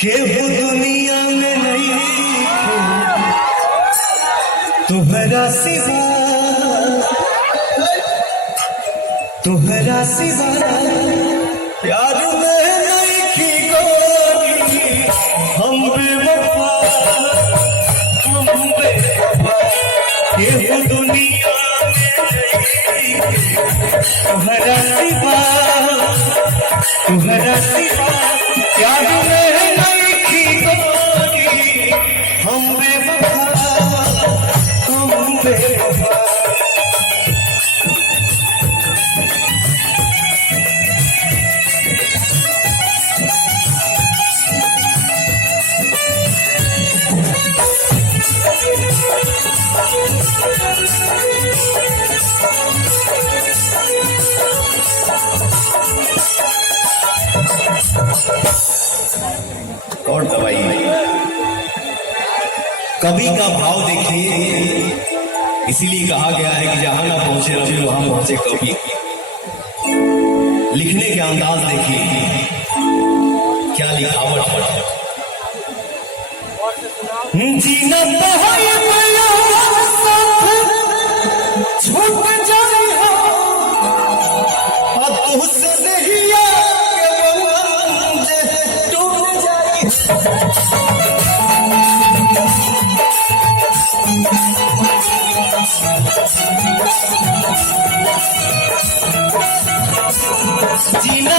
के वो दुनिया में नहीं तुम्हारा सिवा, तुम्हारा सिवा प्यार में नहीं की गोरी। हम बेवफा, हम बेवफा, के वो दुनिया में नहीं तुम्हारा सिवा, तुम्हारा सिवा प्यार में नहीं की गोरी। हम बेवफा, हम बेवफा। और दवाई कवि का भाव देखिए, इसीलिए कहा गया है कि जहां ना पहुंचे रवि वहां पहुंचे कवि। लिखने के अंदाज देखिए, क्या लिखावट। जीना छूट जाए और तुझसे नहीं टूट जाए। जीना